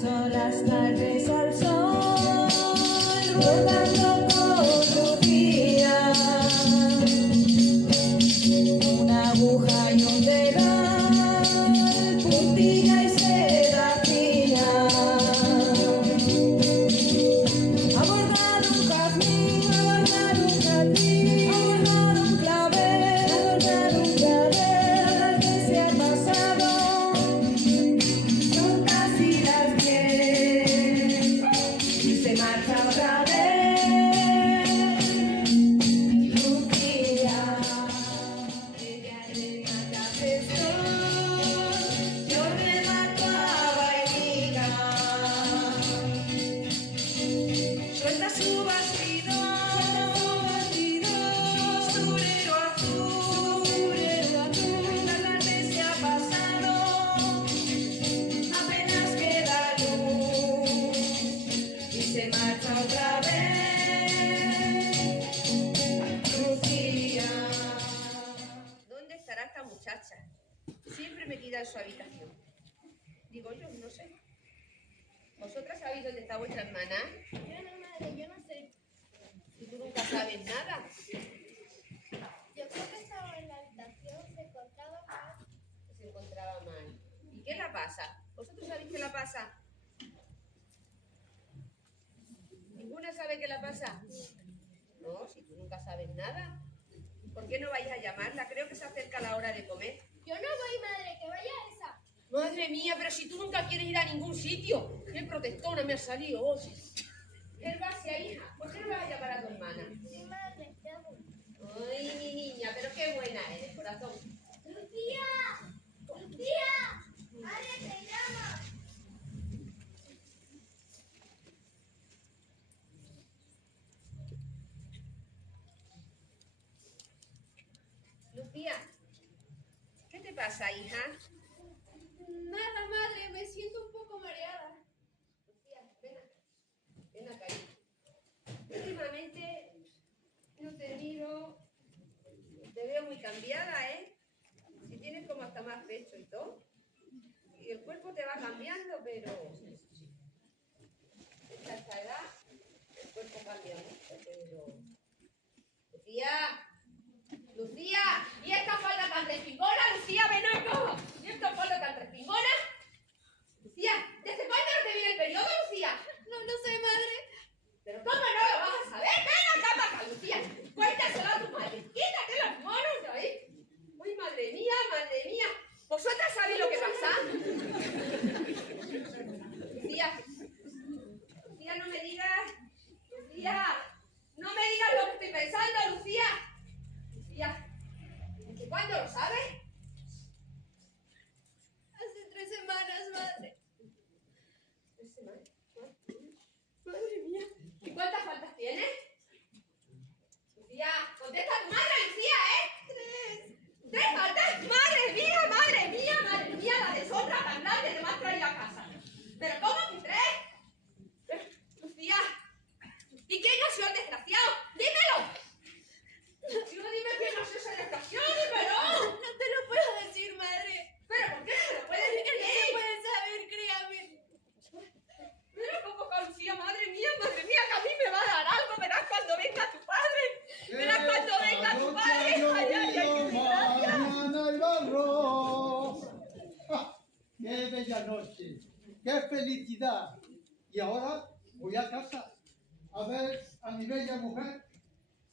Son las tardes al sol, rodando con Lucía. Una aguja y un dedal, puntilla y seda fina. Ha bordado un jazmín, ha bordado un jazmín, ha bordado un clavel, ha bordado un clavel. La tarde se ha pasado, son casi las 10 y se marcha otra vez. Lucía, ella remata festón, yo remato a vainica. Suelta su bastidor, surero azul, la tarde se ha pasado, apenas queda luz y se marcha otra vez, Lucía. ¿Dónde estará esta muchacha? Siempre metida en su habitación. Digo yo, no sé. ¿Vosotras sabéis dónde está vuestra hermana? Yo no, madre, yo no sé. Y tú nunca sabes nada. Yo creo que estaba en la habitación, se encontraba mal. Se encontraba mal. ¿Y qué la pasa? ¿Vosotros sabéis qué la pasa? ¿Ninguna sabe qué la pasa? No, si tú nunca sabes nada. ¿Por qué no vais a llamarla? Creo que se acerca la hora de comer. Yo no voy, madre, que vaya esa. Madre mía, pero si tú nunca quieres ir a ningún sitio. Qué protestona me ha salido hoy. Gervasia, hija, ¿por qué no vas a llamar a tu hermana? Sí, madre, ya voy. Ay, mi niña, pero qué buena eres, corazón. ¡Lucía! ¡Lucía! ¡Madre, te llama! Lucía, ¿qué te pasa, hija? Nada, madre, me siento un poco mareada. Lucía, ven acá. Ven acá, hija. Últimamente no te miro, te veo muy cambiada, ¿eh? Si tienes como hasta más pecho y todo. Y el cuerpo te va cambiando, pero esta edad el cuerpo cambia mucho, pero... Lucía, Lucía, ¿y esta falda tan respingona? Lucía, ven acá. ¿Y esta falda tan respingona? Lucía, ¿desde cuándo no te viene el periodo, Lucía? No sé, madre. ¿Pero cómo no lo vas a saber? Ven acá para acá, Lucía. Cuéntaselo a tu madre. Quítate las manos de ahí. Uy, madre mía, madre mía. ¿Vosotras sabéis lo que pasa? Lucía, Lucía, no me digas. Lucía, no me digas lo que estoy pensando, Lucía. Lucía, ¿desde cuándo lo sabes? Hace 3 semanas, madre. 3 semanas. Madre mía. ¿Y cuántas faltas tienes? Lucía, contesta a tu madre, Lucía, ¿eh? 3. 3 faltas. Madre mía, madre mía, madre mía, la deshonra tan grande que me has traído a casa. ¿Pero cómo que 3? Lucía, ¿y quién nació el desgraciado? ¡Dímelo! Digo, dime quién nació ese desgraciado, dímelo. No te lo puedo decir, madre. ¿Pero por qué no me lo puedes Él no se decir? puede saber, créame. Mira cómo Lucía, madre mía, que a mí me va a dar algo. Verás cuando venga tu padre. Verás cuando venga tu padre. Ay, ay, ay, qué desgracia. Mañana el barro. ¡Ah! ¡Qué bella noche! ¡Qué felicidad! Y ahora voy a casa a ver a mi bella mujer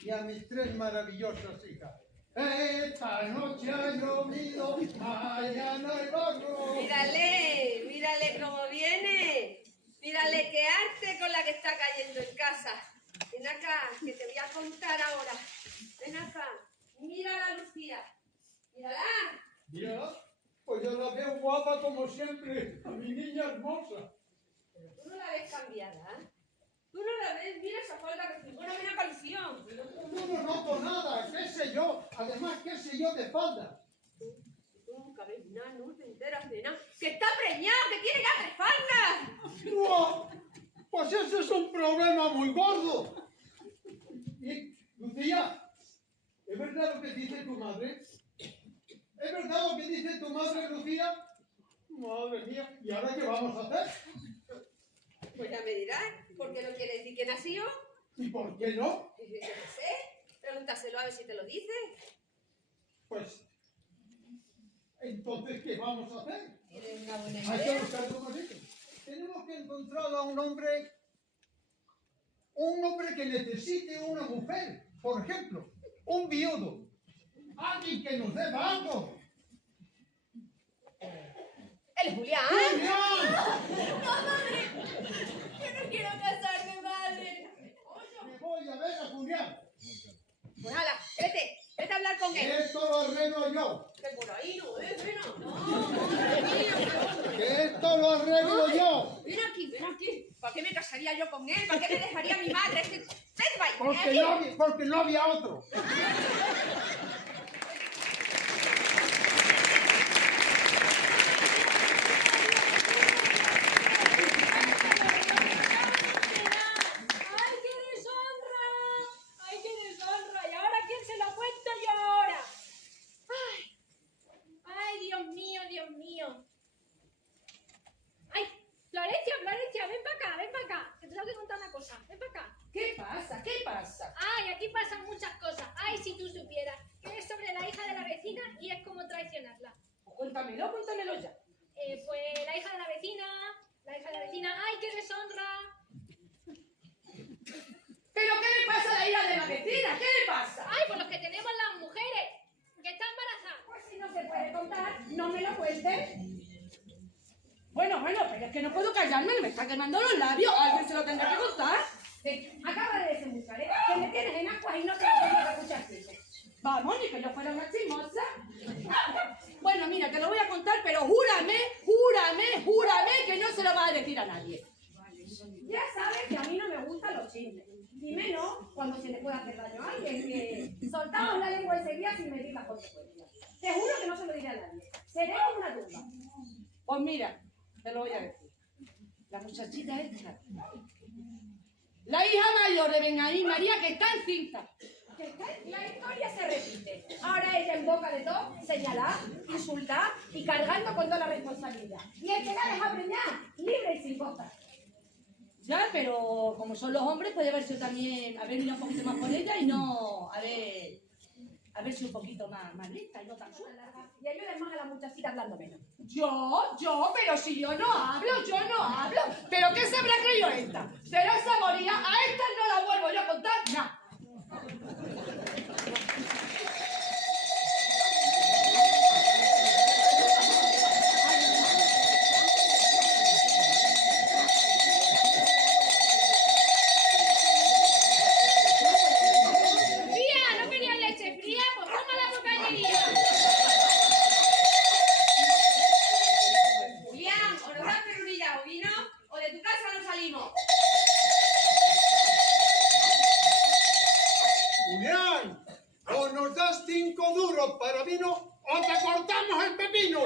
y a mis 3 maravillosas hijas. Esta noche ha llovido, mañana el barro. Mírale, mírale cómo viene. Mírale qué arte con la que está cayendo en casa. Ven acá, que te voy a contar ahora. Ven acá. Mírala, Lucía. Mírala. Mira, pues yo la veo guapa como siempre, a mi niña hermosa. Pero tú no la ves cambiada, ¿eh? Tú no la ves. Mira esa falda que figura, mira canción. No noto nada, qué sé yo, además qué sé yo de falda. Tú nunca ves nada, no te enteras de nada. ¡Que está preñado, que tiene ya 3 faldas! ¡Buah! Pues ese es un problema muy gordo. Y, Lucía, ¿es verdad lo que dice tu madre? ¿Es verdad lo que dice tu madre, Lucía? Madre mía, ¿y ahora qué vamos a hacer? me dirás, ¿por qué no quiere decir quién ha sido? ¿Y por qué no? Yo qué sé, pregúntaselo a ver si te lo dice. Pues, entonces, ¿qué vamos a hacer? Tienes una buena Hay que idea. buscar un marido. Tenemos que encontrar a un hombre que necesite una mujer. Por ejemplo, un viudo. Alguien que nos dé algo. ¡El Julián! ¡Julián! ¡Yo no quiero casarme, madre! Me voy a ver a Julián. Pues hala, vete a hablar con él. Esto lo arreglo yo. Que por ahí no es, no, madre mía. Que esto lo arreglo yo. Ven aquí. ¿Para qué me casaría yo con él? ¿Para qué me dejaría mi madre? Vete, vaya. Porque no había otro. ¡Ay, qué deshonra! ¡Ay, qué deshonra! ¿Y ahora quién se lo cuento yo ahora? ¡Ay, Dios mío, Dios mío! ¡Ay, Florencia, ven para acá! Que te tengo que contar una cosa. Ven para acá. ¿Qué pasa? ¿Qué pasa? ¡Ay, aquí pasan muchas cosas! ¡Ay, si tú supieras! Que es sobre la hija de la vecina y es como traicionarla. Cuéntamelo ya. Pues la hija de la vecina, ¡ay, qué deshonra! ¿Pero qué le pasa a la hija de la vecina? ¿Qué le pasa? ¡Ay, por los que tenemos las mujeres! ¡Que está embarazada! Pues si no se puede contar, no me lo cuentes. Bueno, pero es que no puedo callarme, me está quemando los labios. Alguien se lo tendrá que contar. Acaba de desembuchar, ¿eh? Que me tienes en aguas y no te lo tengo que escuchar. Vamos, ni que yo fuera una chismosa. Bueno, mira, te lo voy a contar, pero júrame que no se lo vas a decir a nadie. Ya sabes que a mí no me gustan los chismes. Y menos cuando se le puede hacer daño a alguien, que soltamos la lengua enseguida sin medir las consecuencias. Te juro que no se lo diré a nadie. Seré como una tumba. Pues mira, te lo voy a decir. La muchachita esta, la hija mayor de Benjamín María, que está encinta. La historia se repite. Ahora ella en boca de todo, señalar, insultar y cargando con toda la responsabilidad. Y el que la deja preñar, libre y sin costa. Ya, pero como son los hombres, puede haber sido también, haber ido un poquito más por ella y no haber sido un poquito más lista y no tan suelta. Y ayuden más a la muchachita hablando menos. Pero si yo no hablo. ¿Pero qué se habrá creído esta? ¿Será esa moría? A esta no la vuelvo yo a contar nada. ¡Fría! ¿No querías leche fría? Pues toma la bocadillería. Julián, o nos das perrunilla o vino, o de tu casa no salimos. Julián, o nos das 5 duros para vino o te cortamos el pepino.